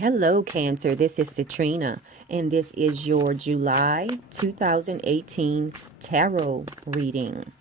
Hello, Cancer. This is Citrina, and this is your July 2018 tarot reading.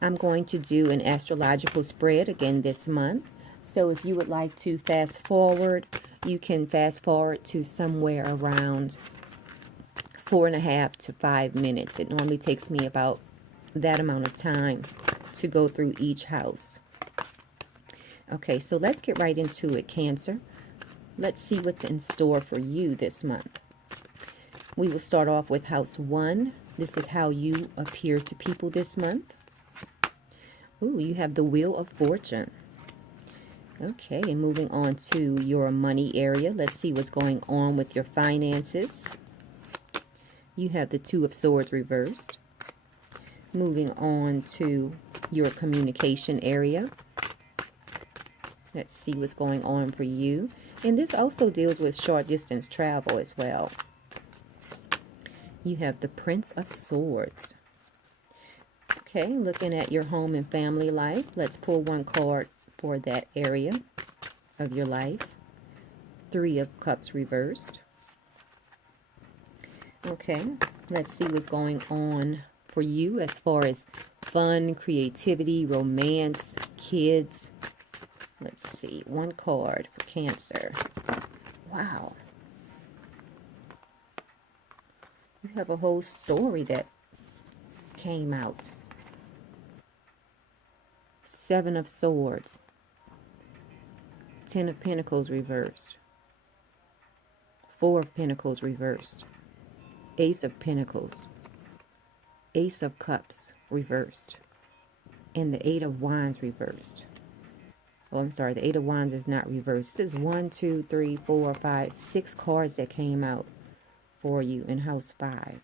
I'm going to do an astrological spread again this month. So if you would like to fast forward, you can fast forward to somewhere around 4.5 to 5 minutes. It normally takes me about that amount of time to go through each house. Okay, so let's get right into it, Cancer. Let's see what's in store for you this month. We will start off with house 1. This is how you appear to people this month. Ooh, you have the Wheel of Fortune. Okay, and moving on to your money area. Let's see what's going on with your finances. You have the Two of Swords reversed. Moving on to your communication area. Let's see what's going on for you. And this also deals with short distance travel as well. You have the Prince of Swords. Okay, looking at your home and family life. Let's pull one card for that area of your life. Three of Cups reversed. Okay, let's see what's going on for you as far as fun, creativity, romance, kids. Let's see, one card for Cancer. Wow. You have a whole story that came out. Seven of Swords. Ten of Pentacles reversed. Four of Pentacles reversed. Ace of Pentacles. Ace of Cups reversed. And the Eight of Wands reversed. Oh, I'm sorry, the Eight of Wands is not reversed. This is 1, 2, 3, 4, 5, 6 cards that came out for you in house 5.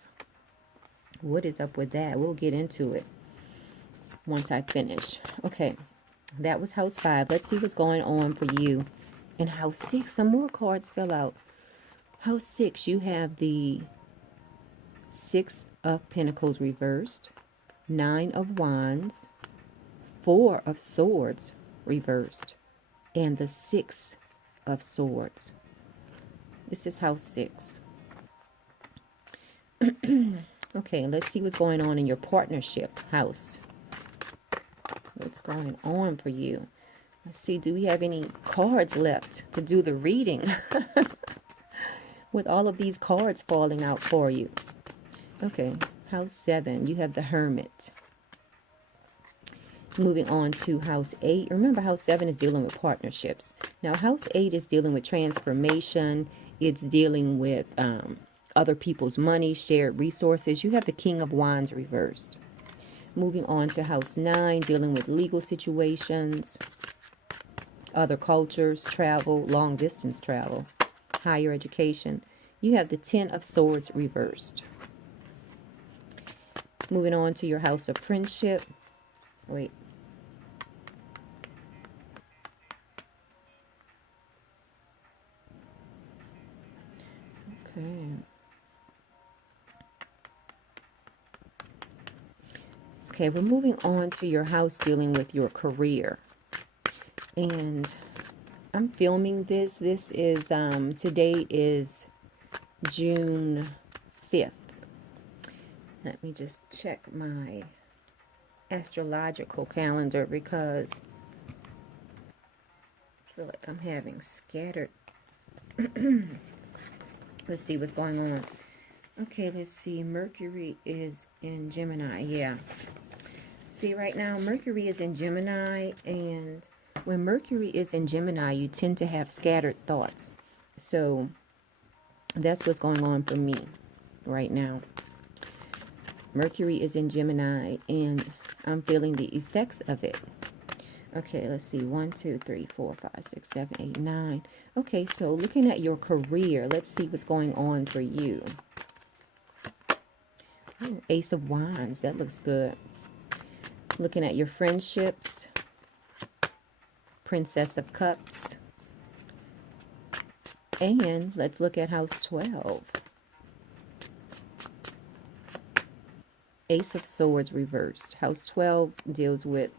What is up with that? We'll get into it once I finish. Okay, that was house 5. Let's see what's going on for you in house 6. Some more cards fell out. House 6, you have the Six of Pentacles reversed, Nine of Wands, Four of Swords reversed, and the Six of Swords. This is house 6. Okay, let's see what's going on in your partnership house. What's going on for you? Let's see, do we have any cards left to do the reading? With all of these cards falling out for you. Okay, house 7, you have the Hermit. Moving on to house 8. Remember, house 7 is dealing with partnerships. Now, house 8 is dealing with transformation. It's dealing with other people's money, shared resources. You have the King of Wands reversed. Moving on to house 9, dealing with legal situations, other cultures, travel, long distance travel, higher education. You have the Ten of Swords reversed. Moving on to your house of friendship. Wait. Okay. Okay, we're moving on to your house dealing with your career. And I'm filming this. This is, today is June 5th. Let me just check my astrological calendar because I feel like I'm having scattered. Let's see what's going on. Okay, let's see. Mercury is in Gemini. Yeah. See, right now, Mercury is in Gemini, and when Mercury is in Gemini, you tend to have scattered thoughts. So that's what's going on for me right now. Mercury is in Gemini, and I'm feeling the effects of it. Okay, let's see. 1, 2, 3, 4, 5, 6, 7, 8, 9. Okay, so looking at your career, let's see what's going on for you. Oh, Ace of Wands. That looks good. Looking at your friendships. Princess of Cups. And let's look at house 12. Ace of Swords reversed. House 12 deals with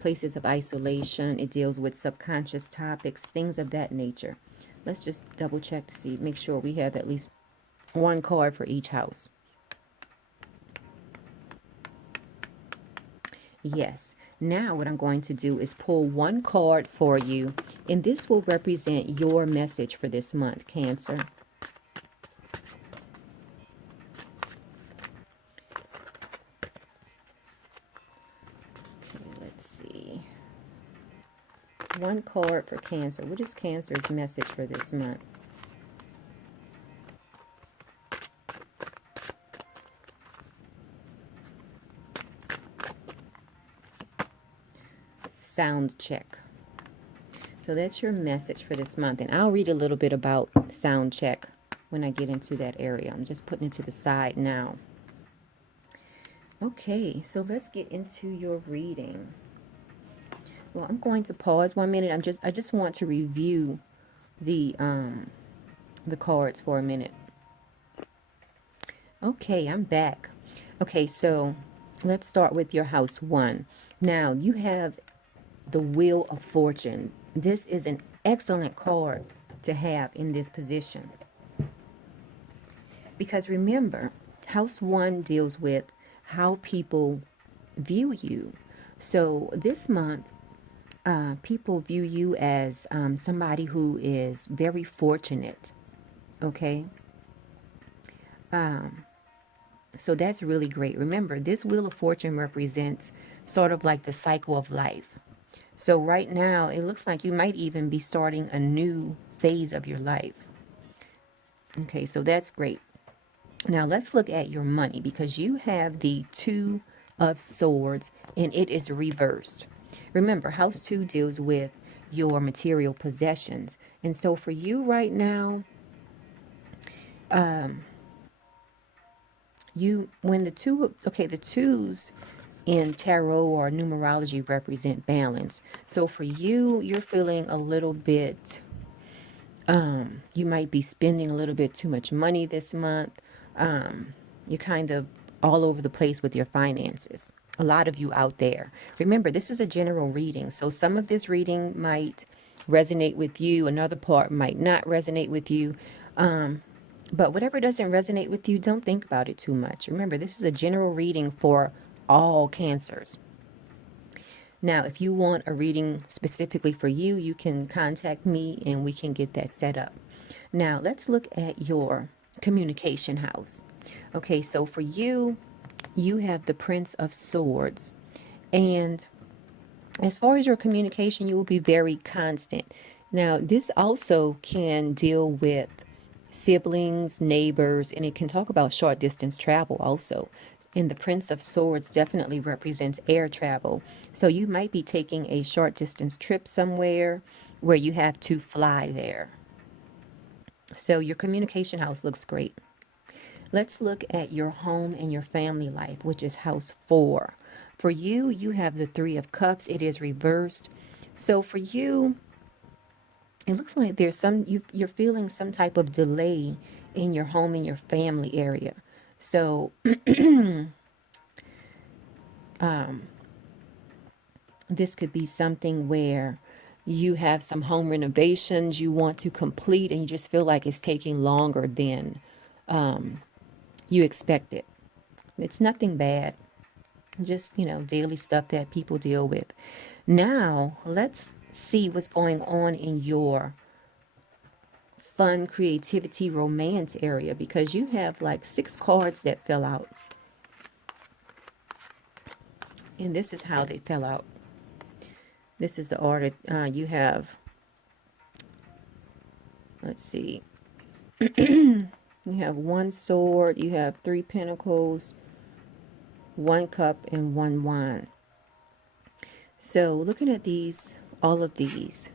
places of isolation. It deals with subconscious topics, things of that nature. Let's just double check to see, make sure we have at least one card for each house. Yes. Now what I'm going to do is pull one card for you, and this will represent your message for this month, Cancer. Okay, let's see. One card for Cancer. What is Cancer's message for this month? Sound check. So that's your message for this month. And I'll read a little bit about sound check when I get into that area. I'm just putting it to the side now. Okay, so let's get into your reading. Well, I'm going to pause 1 minute. I just want to review the cards for a minute. Okay, I'm back. Okay, so let's start with your house 1. Now, you have the Wheel of Fortune. This is an excellent card to have in this position. Because remember, house 1 deals with how people view you. So this month, people view you as somebody who is very fortunate. Okay? So that's really great. Remember, this Wheel of Fortune represents sort of like the cycle of life. So right now, it looks like you might even be starting a new phase of your life. Okay, so that's great. Now let's look at your money, because you have the Two of Swords and it is reversed. Remember, house 2 deals with your material possessions. And so for you right now, when the twos in tarot or numerology represent balance. So for you, you're feeling a little bit, you might be spending a little bit too much money this month. You're kind of all over the place with your finances. A lot of you out there. Remember, this is a general reading. So some of this reading might resonate with you. Another part might not resonate with you. But whatever doesn't resonate with you, don't think about it too much. Remember, this is a general reading for all Cancers. Now, if you want a reading specifically for you, you can contact me and we can get that set up. Now, let's look at your communication house. Okay, so for you, you have the Prince of Swords. And as far as your communication, you will be very constant. Now, this also can deal with siblings, neighbors, and it can talk about short distance travel also. And the Prince of Swords definitely represents air travel. So you might be taking a short distance trip somewhere where you have to fly there. So your communication house looks great. Let's look at your home and your family life, which is house 4. For you, you have the Three of Cups. It is reversed. So for you, it looks like there's you're feeling some type of delay in your home and your family area. So this could be something where you have some home renovations you want to complete and you just feel like it's taking longer than you expected. It's nothing bad. Just, daily stuff that people deal with. Now, let's see what's going on in your fun, creativity, romance area, because you have like 6 cards that fell out. And this is how they fell out. This is the order. You have, let's see. You have 1 sword, you have 3 pentacles, 1 cup, and 1 wand. So looking at these, all of these,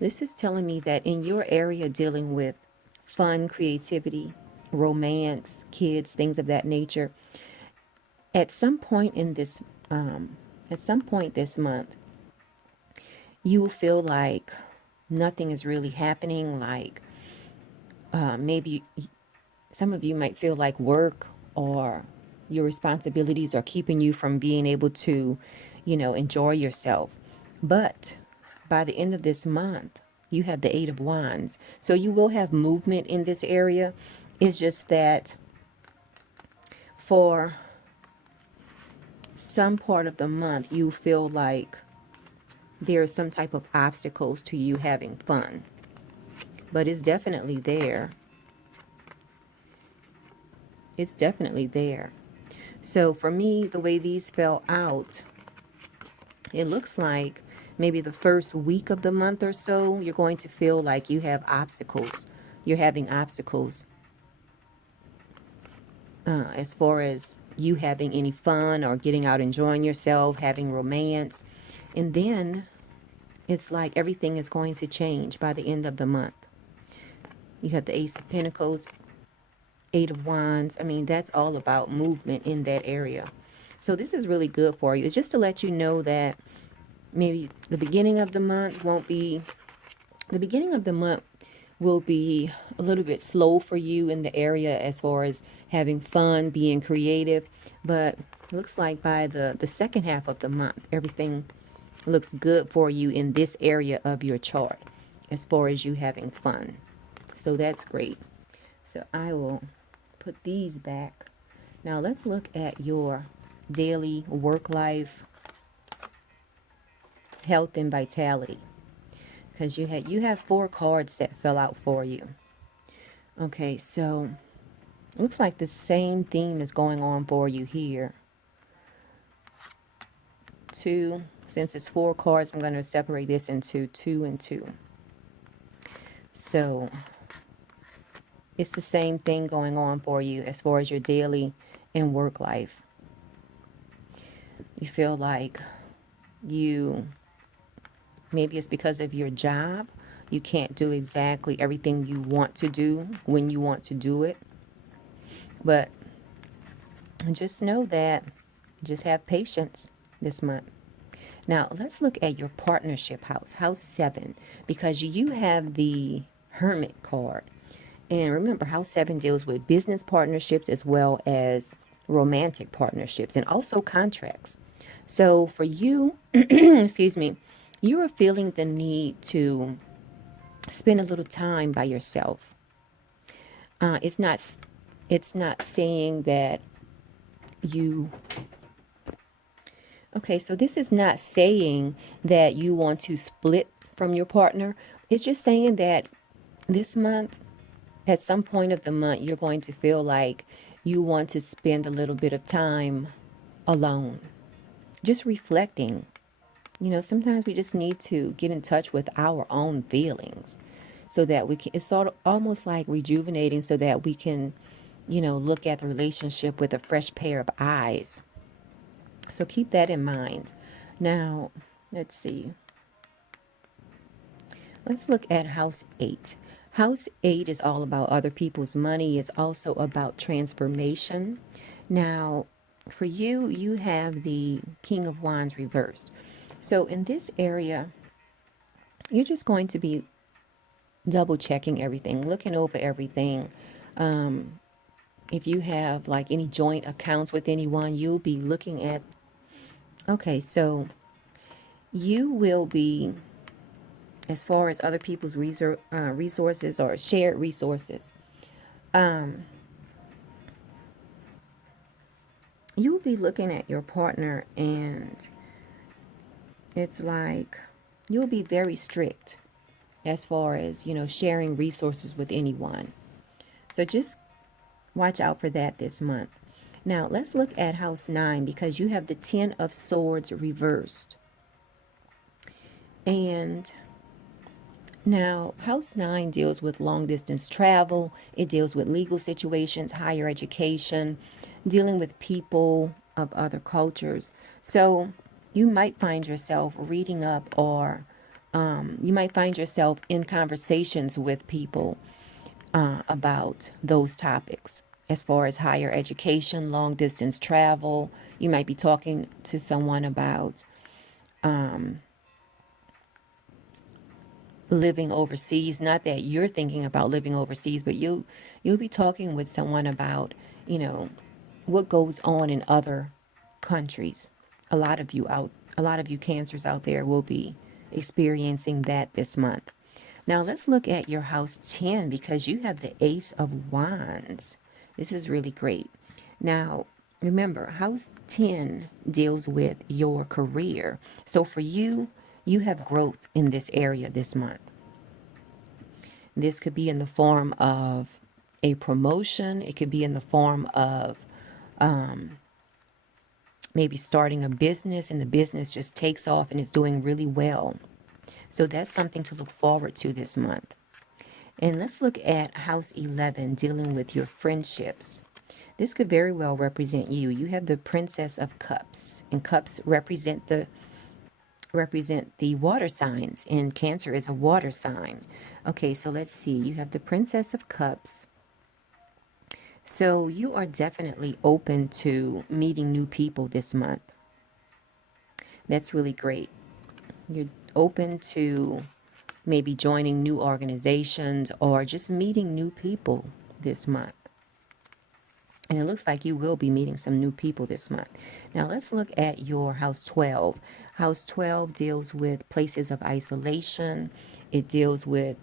this is telling me that in your area dealing with fun, creativity, romance, kids, things of that nature, at some point in this, this month, you will feel like nothing is really happening. Like maybe some of you might feel like work or your responsibilities are keeping you from being able to, enjoy yourself. But by the end of this month, you have the Eight of Wands. So you will have movement in this area. It's just that for some part of the month, you feel like there's some type of obstacles to you having fun. But it's definitely there. It's definitely there. So for me, the way these fell out, it looks like maybe the first week of the month or so, you're going to feel like you have obstacles. You're having obstacles as far as you having any fun or getting out enjoying yourself, having romance. And then it's like everything is going to change by the end of the month. You have the Ace of Pentacles, Eight of Wands. I mean, that's all about movement in that area. So this is really good for you. It's just to let you know that maybe the beginning of the month will be a little bit slow for you in the area as far as having fun, being creative. But it looks like by the second half of the month, everything looks good for you in this area of your chart as far as you having fun. So that's great. So I will put these back. Now let's look at your daily work life, health, and vitality. Because you have 4 cards that fell out for you. Okay, so looks like the same theme is going on for you here. 2, since it's 4 cards, I'm going to separate this into 2 and 2. So it's the same thing going on for you as far as your daily and work life. You feel like maybe it's because of your job, you can't do exactly everything you want to do when you want to do it. But just know that, just have patience this month. Now, let's look at your partnership house, house 7, because you have the Hermit card. And remember, house 7 deals with business partnerships as well as romantic partnerships and also contracts. So for you, excuse me, you are feeling the need to spend a little time by yourself. It's not saying that you... Okay, so this is not saying that you want to split from your partner. It's just saying that this month, at some point of the month, you're going to feel like you want to spend a little bit of time alone, just reflecting. Sometimes we just need to get in touch with our own feelings so that we can, it's sort of almost like rejuvenating so that we can, look at the relationship with a fresh pair of eyes. So keep that in mind. Now, let's see. Let's look at house 8. House 8 is all about other people's money. It's also about transformation. Now, for you, you have the King of Wands reversed. So in this area, you're just going to be double checking everything, looking over everything. If you have like any joint accounts with anyone, you'll be looking at... Okay, so you will be, as far as other people's resources or shared resources, you'll be looking at your partner, and it's like you'll be very strict as far as, sharing resources with anyone. So just watch out for that this month. Now, let's look at house 9 because you have the 10 of Swords reversed. And now, house 9 deals with long distance travel. It deals with legal situations, higher education, dealing with people of other cultures. So you might find yourself reading up, or you might find yourself in conversations with people about those topics. As far as higher education, long distance travel, you might be talking to someone about living overseas. Not that you're thinking about living overseas, but you'll be talking with someone about, what goes on in other countries. A lot of you A lot of you Cancers out there will be experiencing that this month. Now let's look at your house 10 because you have the Ace of Wands. This is really great. Now, remember, house 10 deals with your career. So for you, you have growth in this area this month. This could be in the form of a promotion. It could be in the form of maybe starting a business and the business just takes off and is doing really well. So that's something to look forward to this month. And let's look at house 11, dealing with your friendships. This could very well represent you. You have the Princess of Cups, and cups represent the water signs, and Cancer is a water sign. Okay, so let's see. You have the Princess of Cups. So you are definitely open to meeting new people this month. That's really great. You're open to maybe joining new organizations or just meeting new people this month. And it looks like you will be meeting some new people this month. Now let's look at your house 12. House 12 deals with places of isolation. It deals with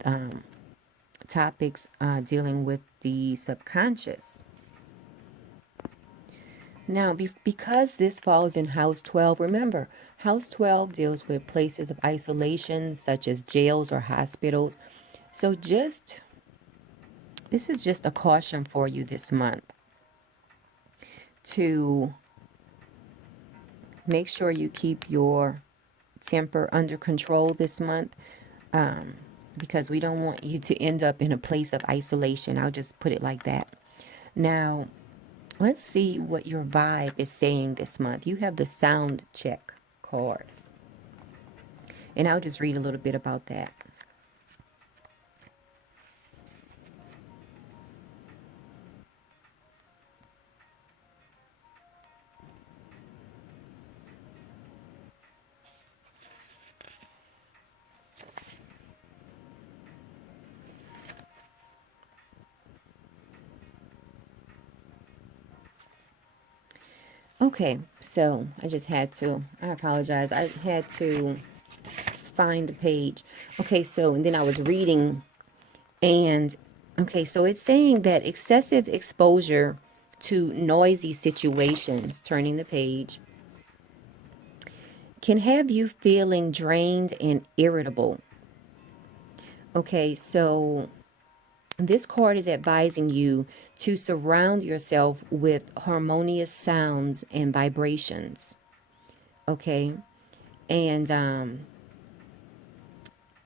topics dealing with the subconscious. Now, because this falls in house 12, remember, house 12 deals with places of isolation such as jails or hospitals. So this is just a caution for you this month to make sure you keep your temper under control this month, because we don't want you to end up in a place of isolation. I'll just put it like that. Now, let's see what your vibe is saying this month. You have the sound check card. And I'll just read a little bit about that. Okay, so I apologize. I had to find the page. Okay, so, and then I was reading, and okay, so it's saying that excessive exposure to noisy situations, turning the page, can have you feeling drained and irritable. Okay, so this card is advising you to surround yourself with harmonious sounds and vibrations. Okay, and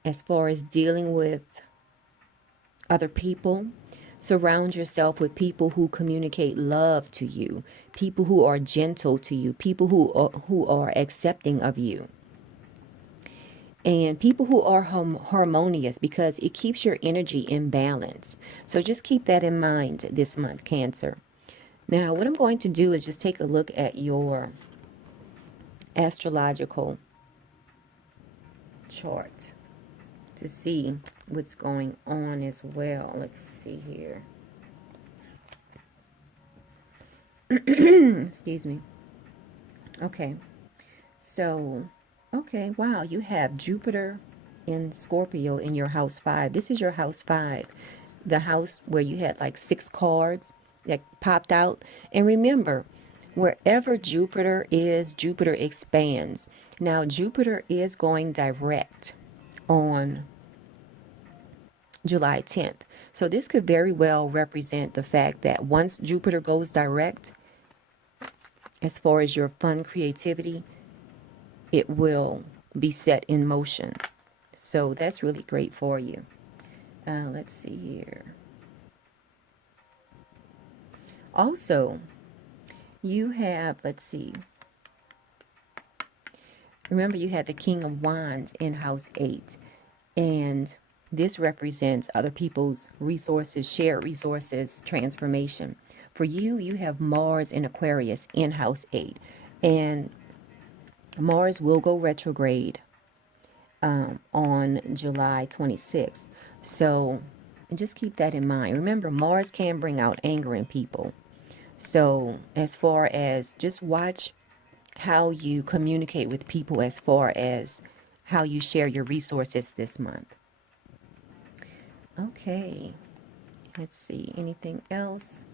as far as dealing with other people, surround yourself with people who communicate love to you, people who are gentle to you, people who are accepting of you, and people who are harmonious, because it keeps your energy in balance. So just keep that in mind this month, Cancer. Now, what I'm going to do is just take a look at your astrological chart to see what's going on as well. Let's see here. Excuse me. Okay. So, okay, wow, you have Jupiter in Scorpio in your house 5. This is your house 5. The house where you had like 6 cards that popped out. And remember, wherever Jupiter is, Jupiter expands. Now, Jupiter is going direct on July 10th. So this could very well represent the fact that once Jupiter goes direct, as far as your fun creativity, it will be set in motion. So that's really great for you. Let's see here. Also, you have, let's see. Remember, you had the King of Wands in house 8. And this represents other people's resources, shared resources, transformation. For you, you have Mars in Aquarius in house 8. And Mars will go retrograde on July 26th. So just keep that in mind. Remember, Mars can bring out anger in people. So as far as just watch how you communicate with people as far as how you share your resources this month. Okay, let's see, anything else?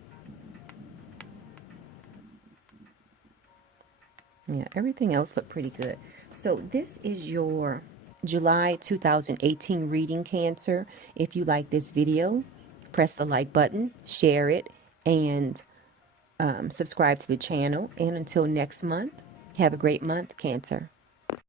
Yeah, everything else looked pretty good. So this is your July 2018 reading, Cancer. If you like this video, press the like button, share it, and subscribe to the channel. And until next month, have a great month, Cancer.